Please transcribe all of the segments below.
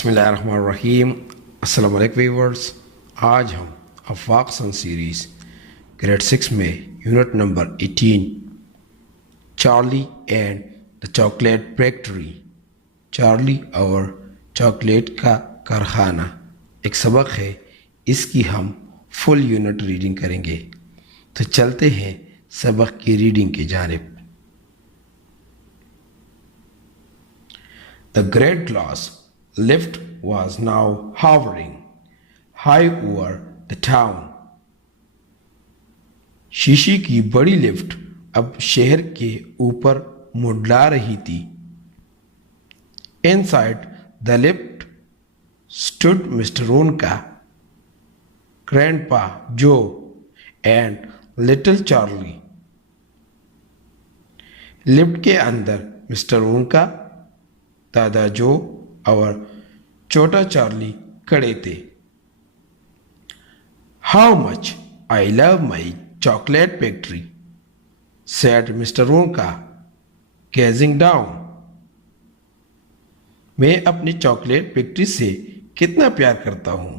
बिस्मिल्लाहिर्रहमानिर्रहीम। अस्सलाम वालेकुम व्यूअर्स। आज हम आफाक सन सीरीज़ ग्रेड 6 में unit number 18 Charlie and the chocolate factory, Charlie और चॉकलेट का कारखाना एक सबक है। इसकी हम फुल यूनिट रीडिंग करेंगे। तो चलते हैं सबक की रीडिंग की जानिब। The great glass lift was now hovering high over the town. शीशे की बड़ी लिफ्ट अब शहर के ऊपर मुंडला रही थी। Inside the lift stood Mr. Ronka, Grandpa Joe, and little Charlie. Lift के अंदर मिस्टर रोनका, दादा जो और छोटा चार्ली खड़े थे। How much I love my chocolate factory, said mister Wonka gazing down. मैं अपनी चॉकलेट फैक्ट्री से कितना प्यार करता हूं,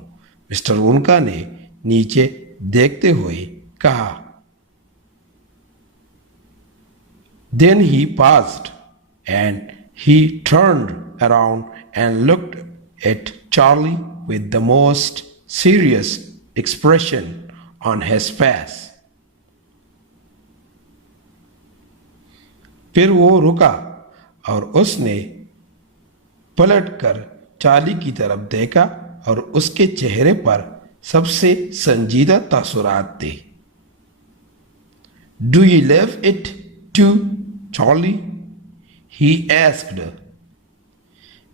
मिस्टर रोनका ने नीचे देखते हुए कहा। Then he paused and he turned around and looked at Charlie with the most serious expression on his face. फिर वो रुका और उसने पलटकर चार्ली की तरफ देखा और उसके चेहरे पर सबसे संजीदा तासुरात थे। Do you love it too, Charlie? He asked.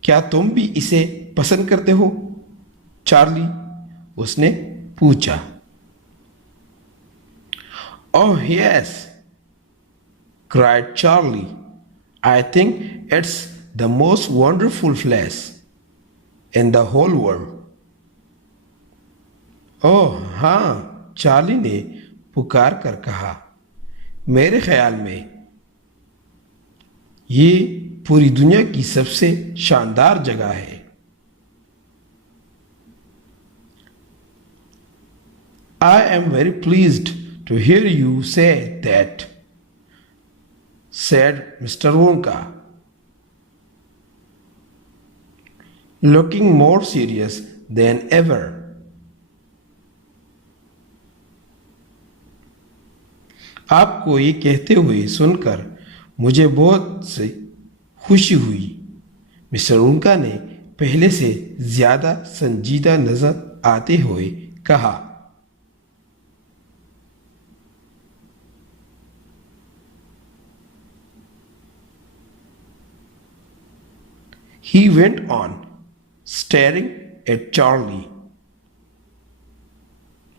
क्या तुम भी इसे पसंद करते हो, चार्ली? उसने पूछा। Oh yes, cried Charlie. I think it's the most wonderful place in the whole world. ओह हाँ, चार्ली ने पुकार कर कहा, मेरे ख्याल में ये पूरी दुनिया की सबसे शानदार जगह है। I am very pleased to hear you say that, said Mr. Wonka, looking more serious than ever. आपको ये कहते हुए सुनकर मुझे बहुत से खुशी हुई, मिस्टर उनका ने पहले से ज्यादा संजीदा नजर आते हुए कहा। He went on staring at Charlie.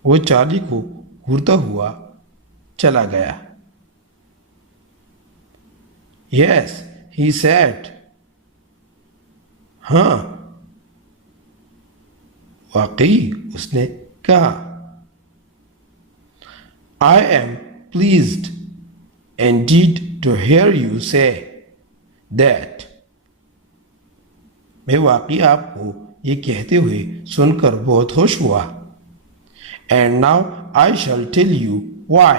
वो चार्ली को घूरता हुआ चला गया। Yes, he said. हाँ, वाकई उसने कहा। I am pleased indeed to hear you say that. मैं वाकई आपको ये कहते हुए सुनकर बहुत खुश हुआ। And now I shall tell you why.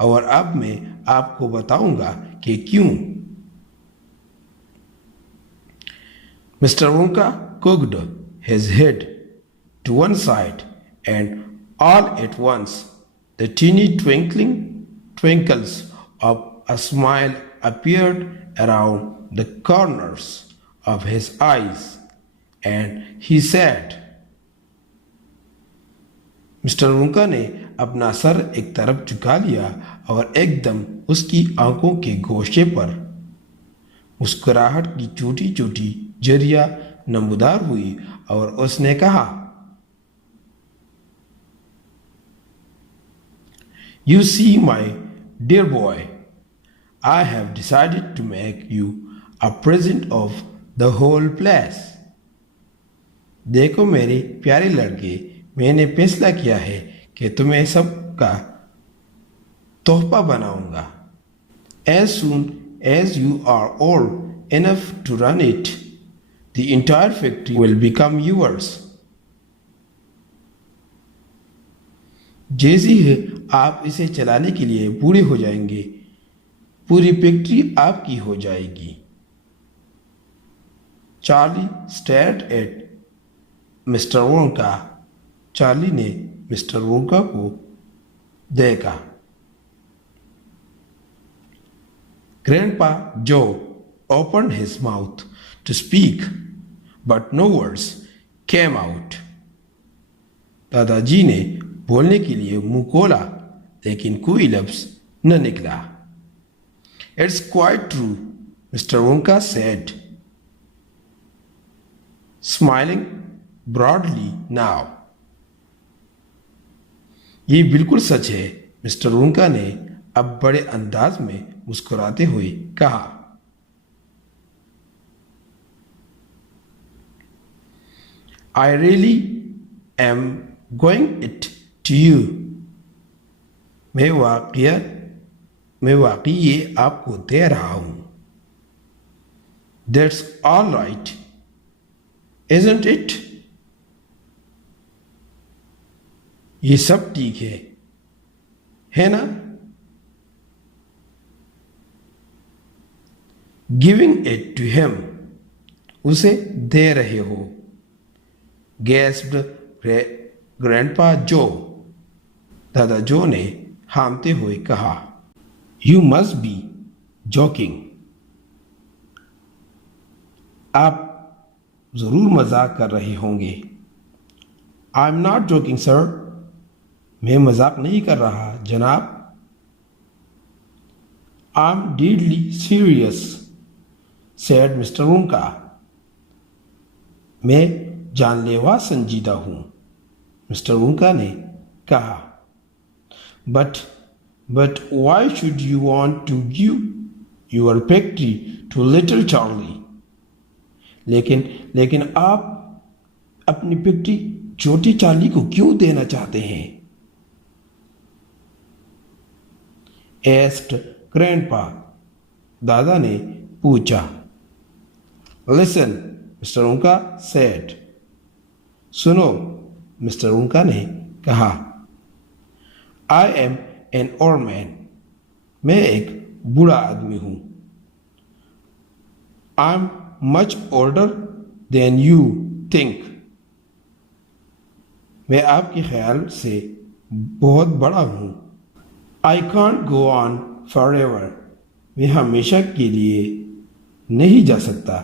और अब मैं आपको बताऊंगा कि क्यों। Mr. Wonka cocked his head to one side and all at once the teeny twinkles of a smile appeared around the corners of his eyes and he said, mister Wonka ने अपना sir एक तरफ झुका लिया और एकदम उसकी आंखों के गोशे पर मुस्कुराहट की छोटी छोटी जरिया नमूदार हुई और उसने कहा, You see, my dear boy, I have decided to make you a present of the whole place. देखो मेरे प्यारे लड़के, मैंने फैसला किया है कि तुम्हें सबका तोहफा बनाऊंगा। As soon as you are old enough to run it, The entire factory will become yours. जैसे ही आप इसे चलाने के लिए पूरे हो जाएंगे, पूरी फैक्ट्री आपकी हो जाएगी। Charlie stared at mister Wonka. Charlie ने मिस्टर वोंका को देखा। Grandpa Joe opened his mouth to speak, but no words came out. दादाजी ने बोलने के लिए मुंह खोला, लेकिन कोई लफ्ज न निकला। It's quite true, Mr. Wonka said, smiling broadly now. ये बिल्कुल सच है, मिस्टर वोंका ने अब बड़े अंदाज में मुस्कुराते हुए कहा। I really am going it to you. मैं वाकई ये आपको दे रहा हूं। That's all right, isn't it? ये सब ठीक है ना? Giving it to him, उसे दे रहे हो। Gasped Grandpa Joe, दादा जो ने हामते हुए कहा। You must be joking. आप जरूर मजाक कर रहे होंगे। I'm not joking, sir. मैं मजाक नहीं कर रहा, जनाब। I'm deadly serious, said Mr. Wonka. मैं जानलेवा संजीदा हूं, मिस्टर वोंका ने कहा। But why should you want to give your factory to little Charlie? लेकिन आप अपनी फैक्ट्री छोटी चार्ली को क्यों देना चाहते हैं? asked Grandpa. दादा ने पूछा। Listen, Mr. Wonka said. सुनो, मिस्टर वोंका ने कहा। I am an old man. मैं एक बूढ़ा आदमी हूं। I'm much older than you think. मैं आपके ख्याल से बहुत बड़ा हूं। I can't go on forever. मैं हमेशा के लिए नहीं जा सकता।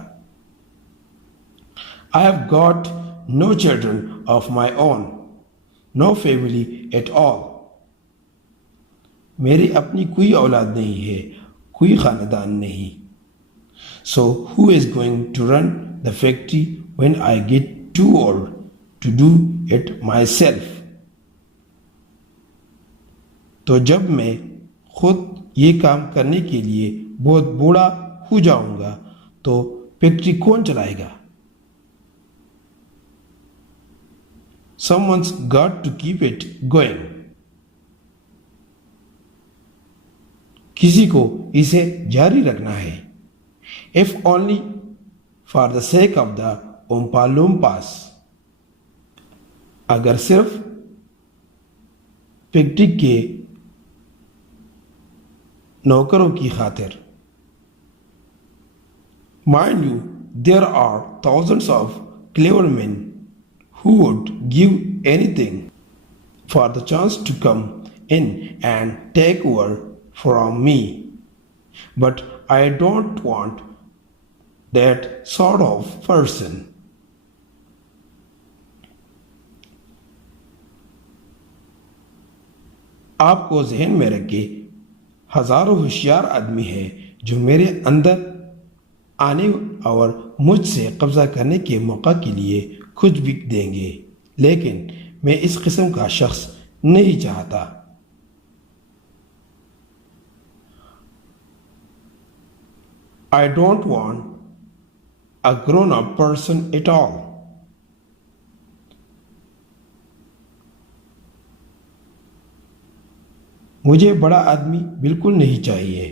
I have got no children of my own, no family at all. मेरी अपनी कोई औलाद नहीं है, कोई खानदान नहीं। So who is going to run the factory when I get too old to do it myself? तो जब मैं खुद ये काम करने के लिए बहुत बूढ़ा हो जाऊंगा, तो फैक्ट्री कौन चलाएगा? Someone's got to keep it going. किसी को इसे जारी रखना है। If only for the sake of the Oompa Loompas. अगर सिर्फ फैक्ट्री के नौकरों की खातिर। Mind you, there are thousands of clever men who would give anything for the chance to come in and take over from me. But I don't want that sort of person. आपको जहन में रखे, हजारों होशियार आदमी हैं जो मेरे अंदर आने और मुझसे कब्जा करने के मौका के लिए कुछ भी देंगे, लेकिन मैं इस किस्म का शख्स नहीं चाहता। I don't want a grown-up person at all. मुझे बड़ा आदमी बिल्कुल नहीं चाहिए।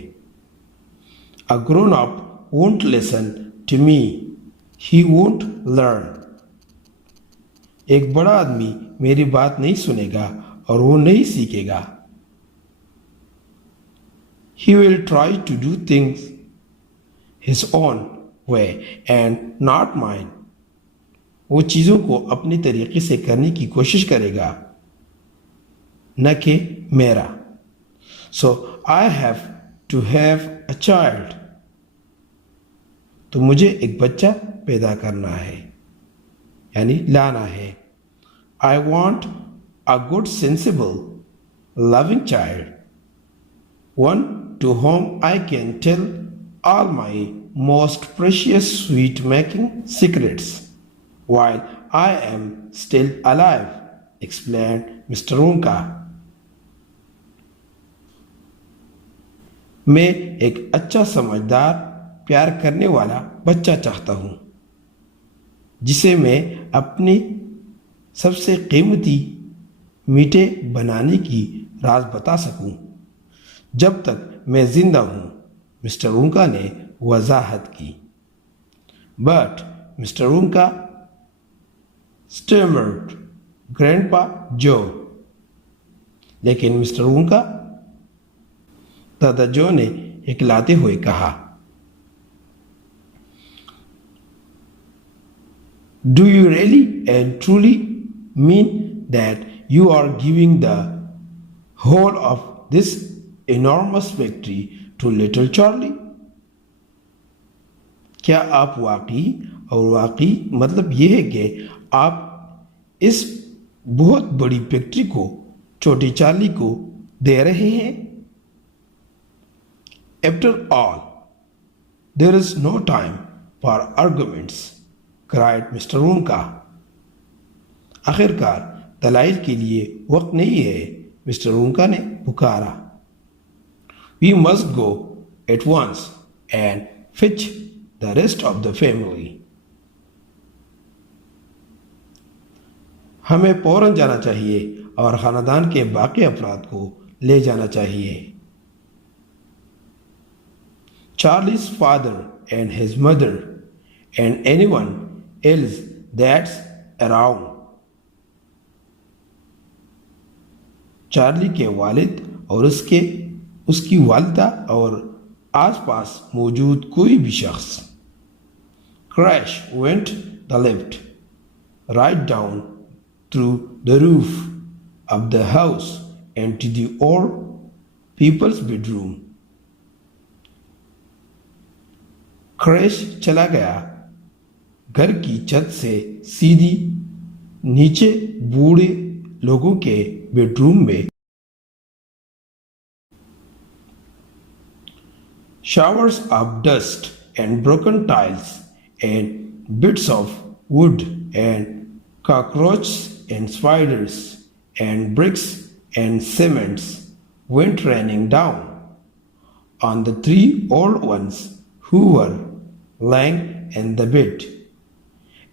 A grown-up won't listen to me. He won't learn. एक बड़ा आदमी मेरी बात नहीं सुनेगा और वो नहीं सीखेगा. He will try to do things his own way and not mine. वो चीज़ों को अपने तरीके से करने की कोशिश करेगा, न कि मेरा. So I have to have a child. तो मुझे एक बच्चा पैदा करना है, यानी लाना है. I want a good, sensible, loving child. One to whom I can tell all my most precious sweet making secrets while I am still alive, explained Mr. Runka. मैं एक अच्छा समझदार प्यार करने वाला बच्चा चाहता हूँ जिसे मैं अपने सबसे कीमती मीठे बनाने की राज बता सकूं जब तक मैं जिंदा हूँ, मिस्टर रुंका ने वजाहत की. बट मिस्टर रुंका स्टैमर्ड ग्रैंडपा जो. लेकिन मिस्टर रुंका, दादा जो ने इकलाते हुए कहा. Do you really and truly mean that you are giving the whole of this enormous factory to little Charlie? क्या आप वाकई मतलब ये है कि आप इस बहुत बड़ी फैक्ट्री को छोटी चार्ली को दे रहे हैं? After all, there is no time for arguments, cried Mr. Runka. आखिरकार दलाइल के लिए वक्त नहीं है, मिस्टर रुंका ने पुकारा. We must go at once and fetch the rest of the family. हमें फौरन जाना चाहिए और खानदान के बाकी अफराद को ले जाना चाहिए. Charlie's father and his mother and anyone else that's around. Charlie के वालिद और उसकी वालिदा और आसपास मौजूद कोई भी शख्स. Crash went the lift right down through the roof of the house and to the old people's bedroom. Crash चला गया घर की छत से सीधी नीचे बूढ़े लोगों के बेडरूम में. Showers of dust and broken tiles and bits of wood and cockroaches and spiders and bricks and cements went raining down on the three old ones who were lying in the bed,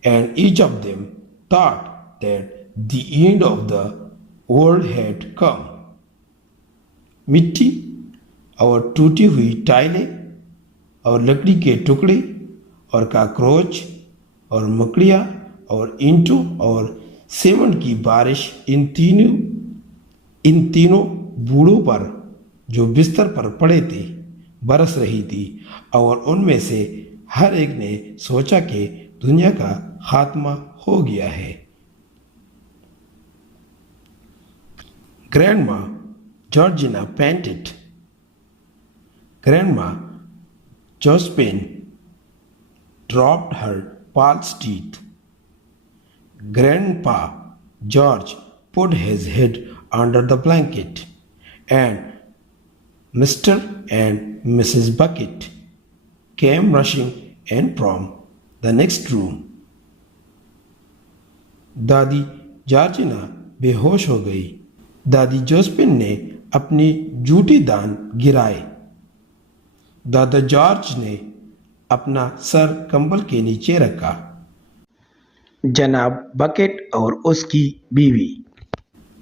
and each of them thought that the end of the world had come. मिट्टी और टूटी हुई टाइलें और लकड़ी के टुकड़े और काकरोच और मकड़ियाँ और ईंटों और सीमेंट की बारिश इन तीनों बूढ़ों पर जो बिस्तर पर पड़े थे बरस रही थी और उनमें से हर एक ने सोचा कि दुनिया का खात्मा हो गया है. Grandma Georgina panted. Grandma Josephine dropped her false teeth. Grandpa George put his head under the blanket, and Mr. and Mrs. Bucket came rushing in from the next room. दादी जॉर्जिना बेहोश हो गई. दादी जोसेफिन ने अपनी जूठी दांत गिराए. दादा जॉर्ज ने अपना सर कंबल के नीचे रखा. जनाब बकेट और उसकी बीवी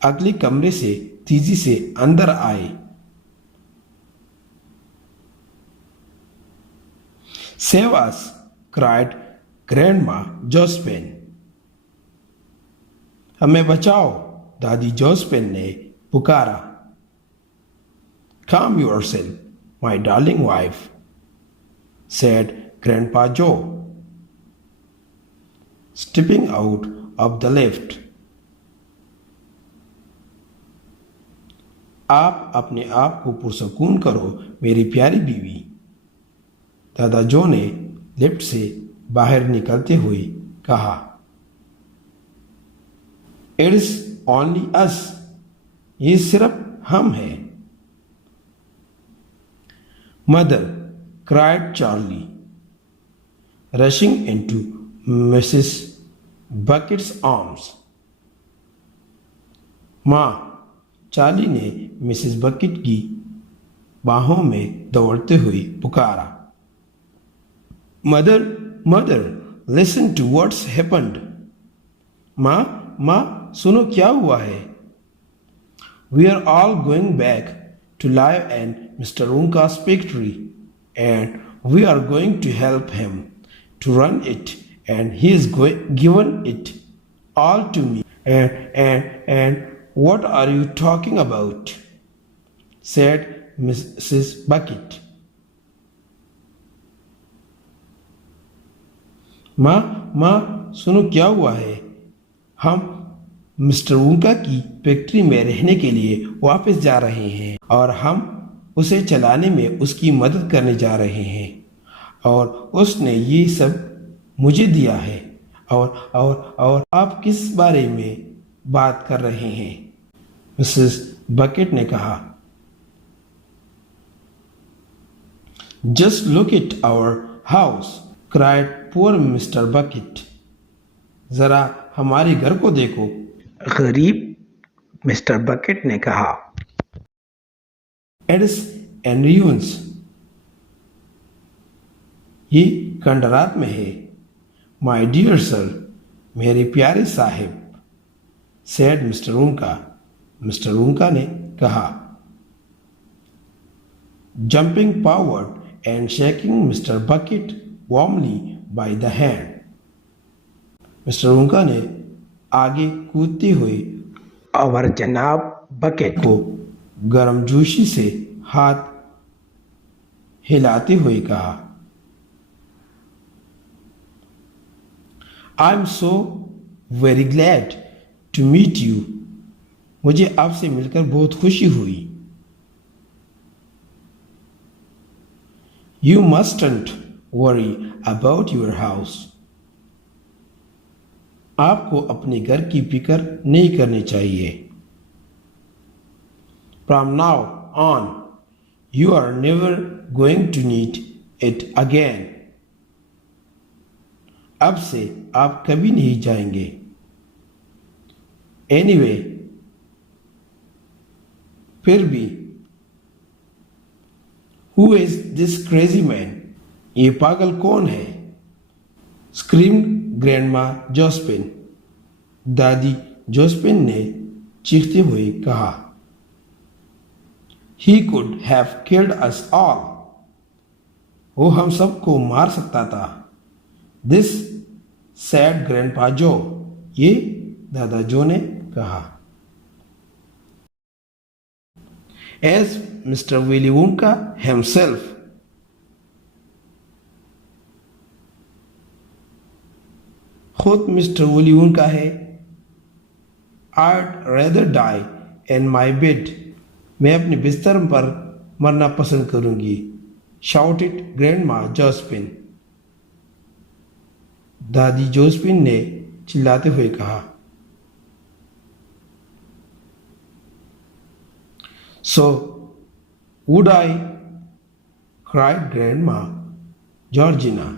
अगले कमरे से तेजी से अंदर आए. Save us, cried grandma Josephine. हमें बचाओ, दादी जोसेफिन ने पुकारा। Calm yourself, my darling wife, said Grandpa Joe, stepping out of the lift. आप अपने आप को पुरसकून करो मेरी प्यारी बीवी, दादा जो ने लिफ्ट से बाहर निकलते हुए कहा। इट्स ओनली अस, ये सिर्फ हम हैं। Mother, cried Charlie, rushing into Mrs. Bucket's arms. माँ, चार्ली ने मिसेस बकेट की बाहों में दौड़ते हुए पुकारा। Mother, mother, listen to what's happened. माँ, सुनो क्या हुआ है। We are all going back to live and mister Unka's factory, and we are going to help him to run it, and he is given it all to me. And what are you talking about? Said Mrs. Bucket. माँ, सुनो क्या हुआ है। हम mister उनका की factory में रहने के लिए वापस जा रहे हैं और हम उसे चलाने में उसकी मदद करने जा रहे हैं, और उसने ये सब मुझे दिया है। और आप किस बारे में बात कर रहे हैं? मिसेस बकेट ने कहा। Just look at our house, cried poor mister Bucket. जरा हमारे घर को देखो, गरीब मिस्टर बकेट ने कहा। एड्स एंड ruins, ये खंडरात में है। माय डियर सर, मेरे प्यारे साहिब, सेड मिस्टर उनका। मिस्टर उनका ने कहा। Jumping forward and shaking mister bucket warmly by the hand, mister उनका ने आगे कूदते हुए और जनाब बकेट को गर्मजोशी से हाथ हिलाते हुए कहा। I am so very glad to meet you, मुझे आपसे मिलकर बहुत खुशी हुई। You mustn't worry about your house, आपको अपने घर की फिक्र नहीं करनी चाहिए। From now on, you are never going to need it again. अब से आप कभी नहीं जाएंगे। Anyway, फिर भी, who is this crazy man? ये पागल कौन है? Screamed Grandma Josephine. दादी जोसेफिन ने चीखते हुए कहा। He could have killed us all. वो हम सबको मार सकता था। This said Grandpa Joe. ये दादा जो ने कहा। As Mr. Willy Wonka himself. खुद मिस्टर विली वोंका है। I'd rather die in my bed. मैं अपने बिस्तर पर मरना पसंद करूंगी। Shouted Grandma Josephine. दादी जोसेफिन ने चिल्लाते हुए कहा। So would I? cried Grandma Georgina.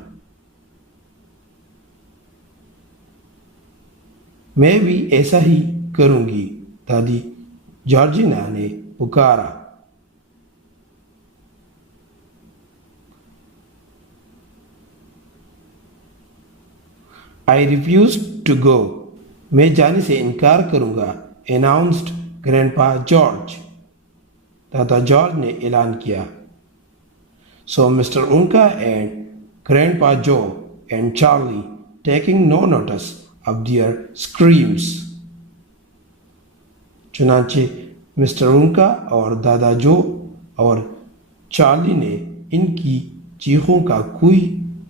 मैं भी ऐसा ही करूंगी, दादी जॉर्जिना ने पुकारा। I refuse to go. मैं जाने से इनकार करूंगा, announced Grandpa George. दादा जॉर्ज ने ऐलान किया। So Mr. Unka and Grandpa Joe and Charlie taking no notice of their screams. चुनांचे मिस्टर उनका और दादा जो और चार्ली ने इनकी चीखों का कोई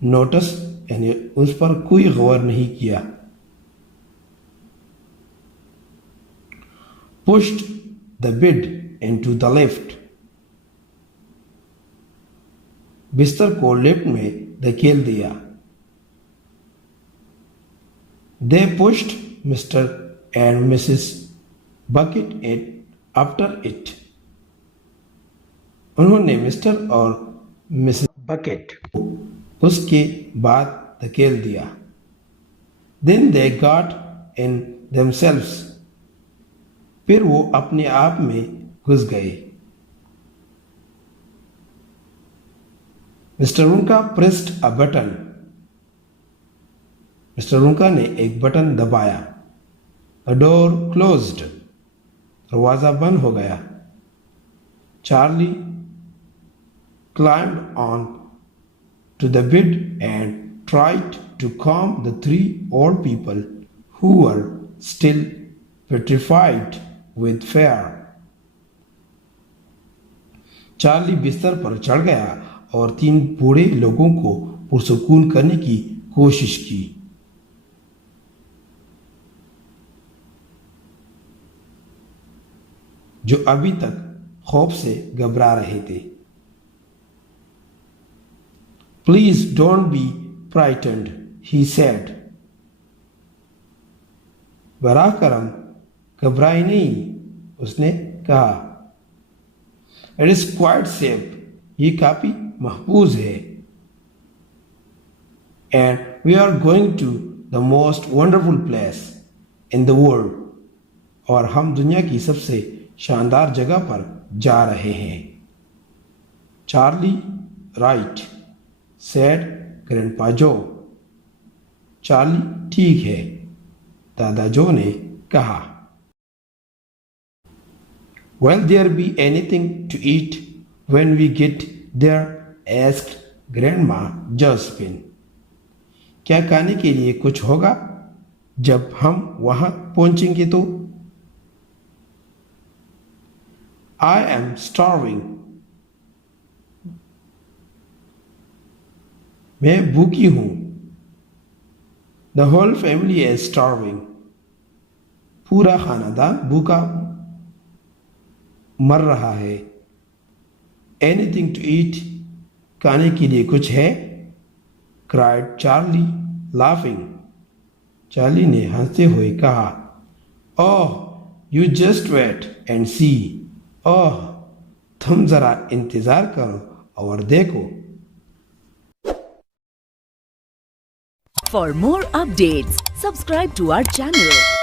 नोटिस यानी उस पर कोई गौर नहीं किया. Pushed the bed into the lift. बिस्तर को लिफ्ट में धकेल दिया. They pushed Mr. and Mrs. Bucket after it. उन्होंने मिस्टर और मिसेस बकेट उसके बाद धकेल दिया. Then they got in themselves. फिर वो अपने आप में घुस गए. मिस्टर उनका pressed a button. मिस्टर उनका ने एक बटन दबाया. The door closed. दरवाजा बंद हो गया. Charlie climbed on to the bed and tried to calm the three old people who were still petrified with fear. Charlie बिस्तर पर चढ़ गया और 3 बूढ़े लोगों को पुरसुकून करने की कोशिश की. जो अभी तक खौफ से घबरा रहे थे. Please don't be frightened, he said. बराह करम घबराए नहीं, उसने कहा. It is quite safe. ये काफी महफूज है. And we are going to the most wonderful place in the world. और हम दुनिया की सबसे शानदार जगह पर जा रहे हैं. चार्ली राइट, सेड ग्रैंडपा जो. चार्ली ठीक है, दादा जो ने कहा. Will there be anything to eat when we get there? asked Grandma Josephine. क्या खाने के लिए कुछ होगा जब हम वहां पहुंचेंगे तो? I am starving. मैं भूखी हूं. The whole family is starving. पूरा खानदान भूखा मर रहा है. Anything to eat? खाने के लिए कुछ है? cried Charlie, laughing. चार्ली ने हंसते हुए कहा. Oh, you just wait and see. ओह, तुम जरा इंतजार करो और देखो. For more updates, subscribe to our channel.